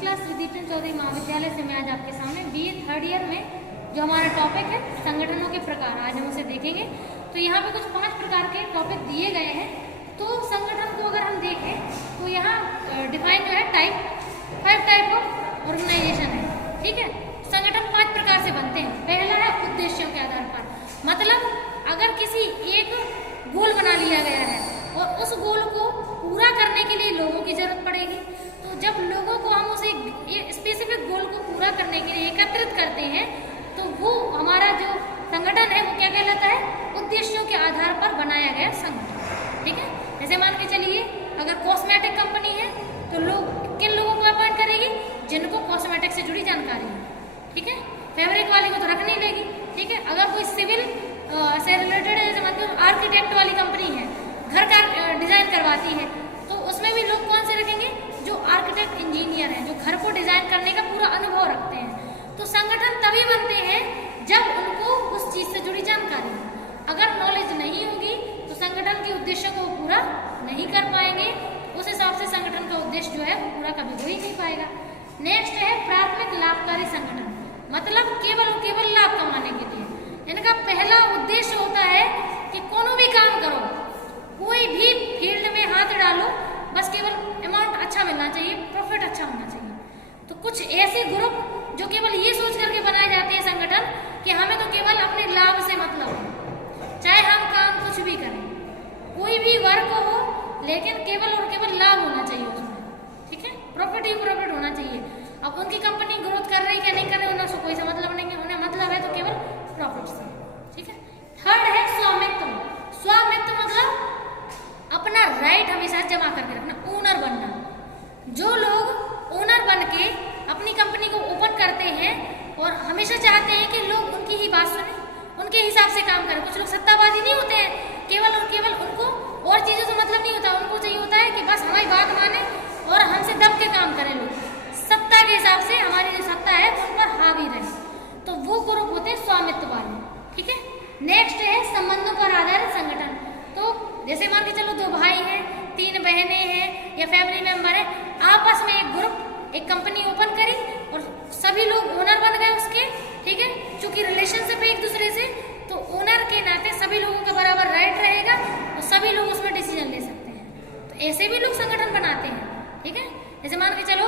Class विद्यापीठ चौधरी महाविद्यालय से मैं आज आपके सामने बीए थर्ड ईयर में जो हमारा टॉपिक है संगठनों के प्रकार, आज हम उसे देखेंगे। तो यहाँ पे कुछ 5 प्रकार के टॉपिक दिए गए हैं। तो संगठन को अगर हम देखें तो यहाँ डिफाइन जो है टाइप 5 टाइप ऑफ ऑर्गेनाइजेशन है, ठीक है। संगठन 5 प्रकार से बनते हैं। पहला है उद्देश्यों के आधार पर, मतलब अगर किसी एक गोल बना लिया गया है और उस गोल को पूरा करने के लिए लोगों की जरूरत पड़ेगी, तो जब लोगों को हम उसे स्पेसिफिक गोल को पूरा करने के लिए एकत्रित करते हैं तो वो हमारा जो संगठन है वो क्या कहलाता है, उद्देश्यों के आधार पर बनाया गया संगठन, ठीक है। जैसे मान के चलिए अगर कॉस्मेटिक कंपनी है तो लोग किन लोगों को अपॉइंट करेगी, जिनको कॉस्मेटिक से जुड़ी जानकारी है, ठीक है। फैब्रिक वाली को तो रख नहीं लेगी, ठीक है। अगर कोई सिविल से रिलेटेड है, जैसे मतलब आर्किटेक्ट वाली कंपनी है, घर का डिजाइन करवाती है, तो उसमें भी लोग कौन से रखेंगे, जो आर्किटेक्ट इंजीनियर हैं, जो घर को डिजाइन करने का पूरा अनुभव रखते हैं। तो संगठन तभी बनते हैं जब उनको उस चीज से जुड़ी जानकारी हो। अगर नॉलेज नहीं होगी तो संगठन के उद्देश्य को पूरा नहीं कर पाएंगे, उस हिसाब से संगठन का उद्देश्य जो है वो पूरा कभी हो ही नहीं पाएगा। नेक्स्ट है प्राथमिक लाभकारी संगठन, मतलब केवल और केवल लाभ कमाने के लिए। इनका पहला उद्देश्य होता है कि कोनो भी काम करो, कोई भी फील्ड में हाथ डालो, बस केवल अमाउंट अच्छा मिलना चाहिए, प्रॉफिट अच्छा होना चाहिए। तो कुछ ऐसे ग्रुप जो केवल ये सोच करके बनाए जाते हैं संगठन कि हमें तो केवल अपने लाभ से मतलब है, चाहे हम काम कुछ भी करें, कोई भी वर्क हो, लेकिन केवल और केवल लाभ होना चाहिए उसमें, ठीक है। प्रॉफिट ही प्रॉफिट होना चाहिए। अब उनकी कंपनी ग्रोथ कर रही है क्या नहीं कर रही, उन्हें कोई सा मतलब नहीं है, उन्हें मतलब है तो केवल प्रॉफिट से, ठीक है। थर्ड है स्वामित्व। स्वामित्व मतलब अपना राइट हमेशा जमा करके रखना, ओनर बनना। जो लोग ओनर बन के अपनी कंपनी को ओपन करते हैं और हमेशा चाहते हैं कि लोग उनकी ही बात सुने, उनके हिसाब से काम करें। कुछ लोग सत्तावादी नहीं होते हैं, केवल और केवल उनको और चीजों से मतलब नहीं होता, उनको चाहिए होता है कि बस हमारी बात माने और हमसे दब के काम करें लोग, सत्ता के हिसाब से हमारी जो सत्ता है उन पर हावी रहे। तो वो ग्रुप होते हैं स्वामित्व वाले, ठीक है। नेक्स्ट है संबंधों पर आधारित संगठन। तो जैसे मान के चलो 2 भाई हैं, 3 बहनें हैं या फैमिली मेंबर है, आपस में एक ग्रुप एक कंपनी ओपन करी और सभी लोग ओनर बन गए उसके, ठीक है। चूंकि रिलेशनशिप है एक दूसरे से, तो ओनर के नाते सभी लोगों के बराबर राइट रहेगा और सभी लोग उसमें डिसीजन ले सकते हैं। तो ऐसे भी लोग संगठन बनाते हैं, ठीक है। जैसे मान के चलो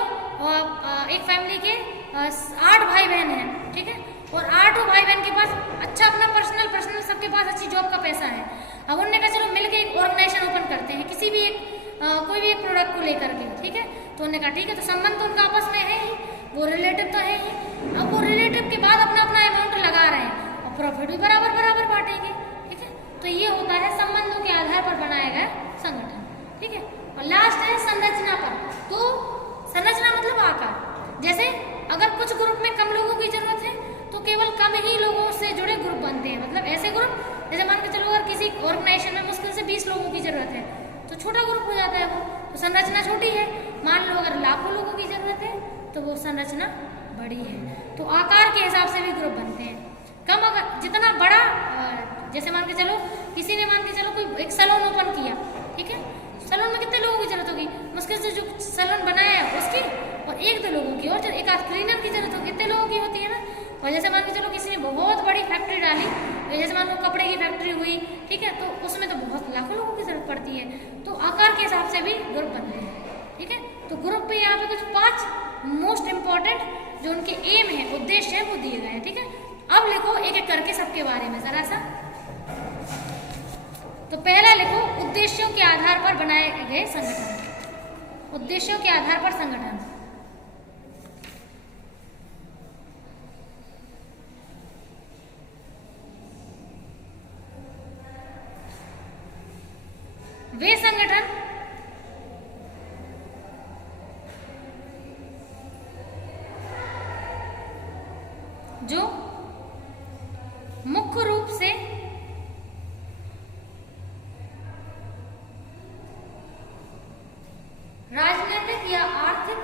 एक फैमिली के 8 भाई बहन हैं, ठीक है, और 8 भाई बहन के पास अच्छा अपना पर्सनल सबके पास अच्छी जॉब का पैसा है। अब उन्होंने कहा चलो मिलकर एक ऑर्गेनाइजेशन ओपन करते हैं किसी भी एक कोई भी एक प्रोडक्ट को लेकर के, ठीक है। तो उन्होंने कहा ठीक है, तो संबंध तो उनका आपस में है ही, वो रिलेटिव तो है ही। अब वो रिलेटिव के बाद अपना अपना अमाउंट लगा रहे हैं और प्रॉफिट भी बराबर बराबर बांटेंगे, ठीक है। तो ये होता है संबंधों के आधार पर बनाया गया संगठन, ठीक है। और लास्ट है संरचना पर। तो संरचना मतलब आकार। जैसे अगर कुछ ग्रुप में कम लोगों की जरूरत है तो केवल कम ही लोगों से जुड़े ग्रुप बनते हैं, मतलब ऐसे ग्रुप, जैसे मान के चलो अगर किसी ऑर्गेनाइजेशन में मुश्किल से 20 लोगों की जरूरत है तो छोटा ग्रुप हो जाता है वो, तो संरचना छोटी है। मान लो अगर लाखों लोगों की जरूरत है तो वो संरचना बड़ी है। तो आकार के हिसाब से भी ग्रुप बनते हैं। कम अगर जितना बड़ा, जैसे मान के चलो किसी ने मान के चलो कोई एक सैलून ओपन किया, ठीक है, सैलून में कितने लोगों की जरूरत होगी, मुश्किल से जो सैलून बनाया है उसकी और 1-2 लोगों की, और एक आध क्लीनर की जरूरत होगी, कितने लोगों की होती है ना। और जैसे मान के चलो किसी ने बहुत बड़ी फैक्ट्री डाली, जैसे मान लो कपड़े की फैक्ट्री हुई, ठीक है, तो उसमें तो बहुत लाखों लोगों की जरूरत पड़ती है। तो आकार के हिसाब से भी ग्रुप बनते हैं, ठीक है। तो ग्रुप पे यहाँ पे कुछ 5 मोस्ट इंपॉर्टेंट जो उनके एम है, उद्देश्य है, वो दिए गए हैं, ठीक है। अब लिखो एक एक करके सबके बारे में जरा सा। तो पहला लिखो उद्देश्यों के आधार पर बनाए गए संगठन। उद्देश्यों के आधार पर संगठन, वे संगठन जो मुख्य रूप से राजनीतिक या आर्थिक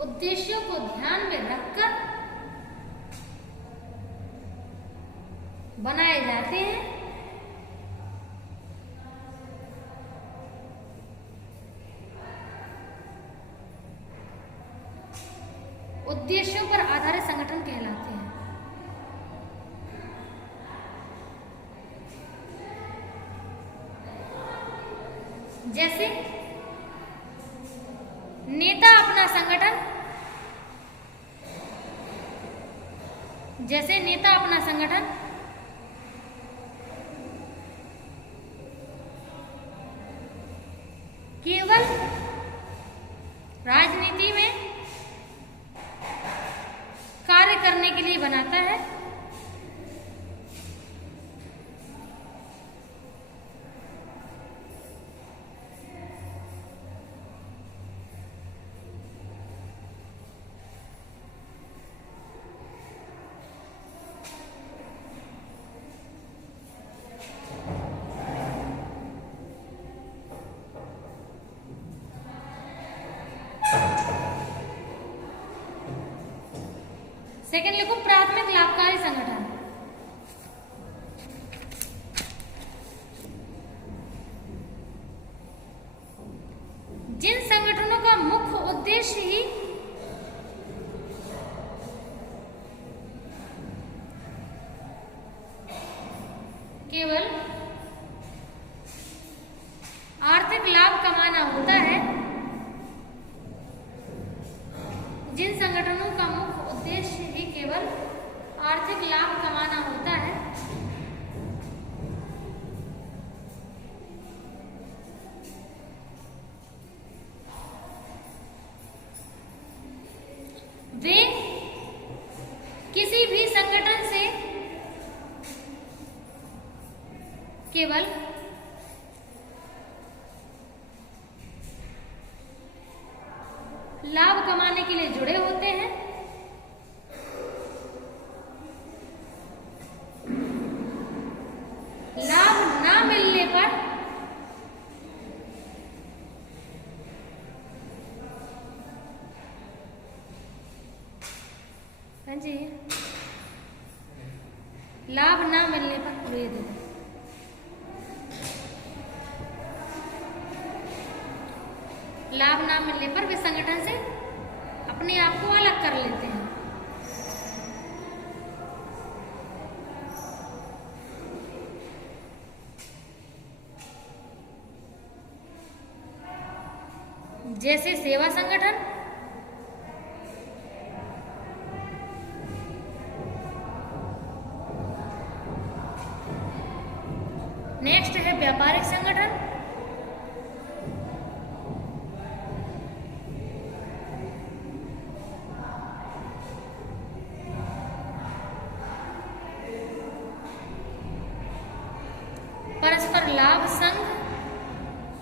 उद्देश्यों को ध्यान में रखकर बनाए जाते हैं उद्देश्यों पर आधारित संगठन कहलाते हैं। जैसे नेता अपना संगठन केवल राजनीति में कार्य करने के लिए बनाता है। सेकंड लिखो प्राथमिक लाभकारी संगठन। जिन संगठनों का मुख्य उद्देश्य ही केवल आर्थिक लाभ कमाना होता है, जिन संगठनों का मुख्य उद्देश्य ही केवल आर्थिक लाभ कमाना होता है, वे किसी भी संगठन से केवल लाभ कमाने के लिए जुड़े होते हैं। लाभ ना मिलने पर जी लाभ ना मिलने पर ये दे लाभ ना मिलने पर वे संगठन से अपने आप को अलग कर लेते हैं। जैसे सेवा संगठन, नेक्स्ट है व्यापारिक संगठन,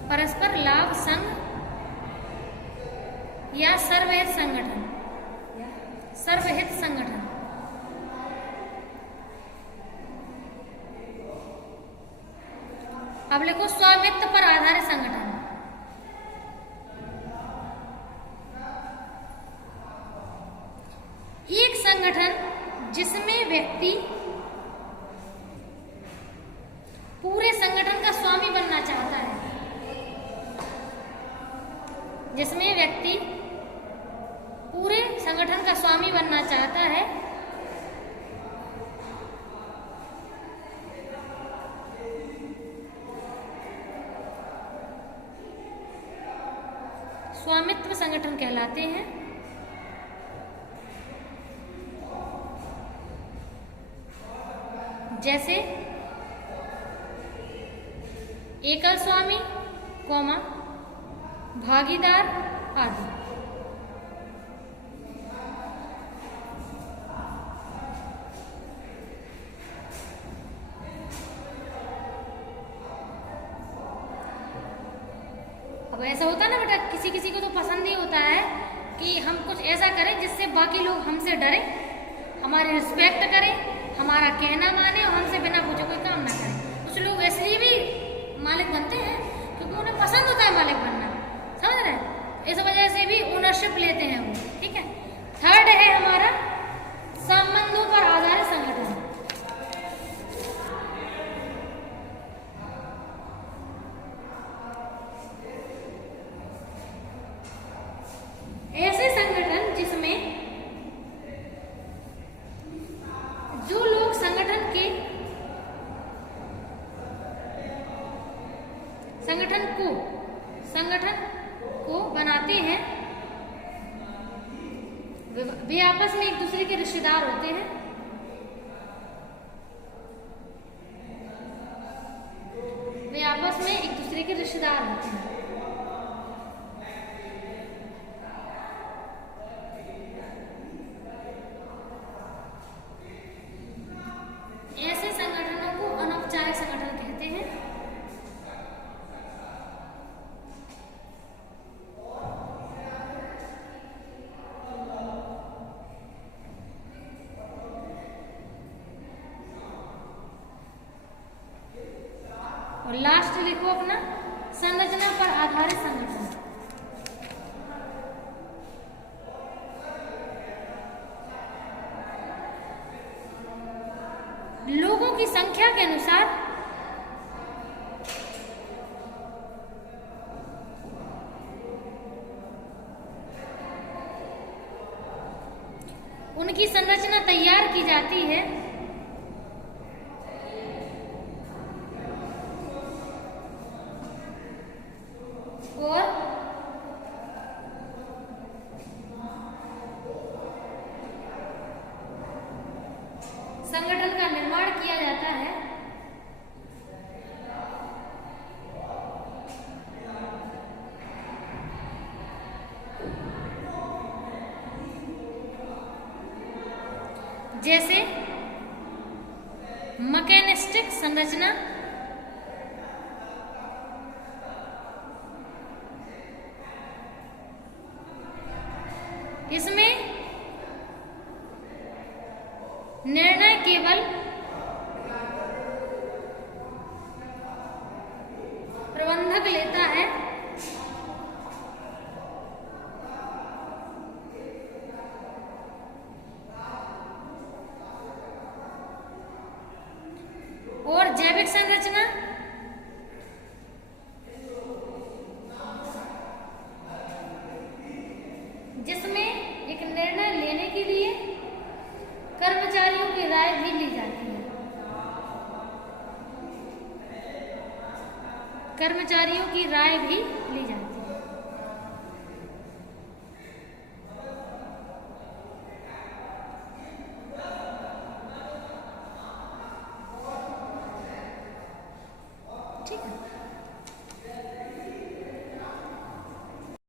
परस्पर लाभ संघ या सर्वहित संगठन। अब लिखो स्वामित्व पर आधारित संगठन। एक संगठन जिसमें व्यक्ति पूरे संगठन का स्वामी बनना चाहता है, जिसमें व्यक्ति पूरे संगठन का स्वामी बनना चाहता है, स्वामित्व संगठन कहलाते हैं। जैसे एकल स्वामी, भागीदार आदि। अब ऐसा होता है ना बेटा, किसी किसी को तो पसंद ही होता है कि हम कुछ ऐसा करें जिससे बाकी लोग हमसे डरे, हमारी रिस्पेक्ट करें, हमारा कहना माने और हमसे बिना पूछे कोई काम ना करें। कुछ लोग इसलिए भी मालिक बनते हैं क्योंकि उन्हें पसंद होता है मालिक बनना, समझ रहे हैं? इस वजह से भी ओनरशिप लेते हैं वो, ठीक है। थर्ड है हमारा संबंधों पर आधारित संगठन। ऐसे संगठन जिसमें संगठन को बनाते हैं, वे आपस में एक दूसरे के रिश्तेदार होते हैं। वे आपस में एक दूसरे के रिश्तेदार होते हैं। ऐसे संगठनों को अनौपचारिक संगठन कहते हैं। और लास्ट लिखो अपना, संरचना पर आधारित संगठन। लोगों की संख्या के अनुसार उनकी संरचना तैयार की जाती है। और संगठन का निर्माण किया जाता है। जैसे मैकेनिस्टिक संरचना, इसमें निर्णय केवल प्रबंधक लेता है। और जैविक संरचना, जिसमें एक निर्णय लेने के लिए कर्मचारियों की राय भी ली जाती है। कर्मचारियों की राय भी ली जाती है।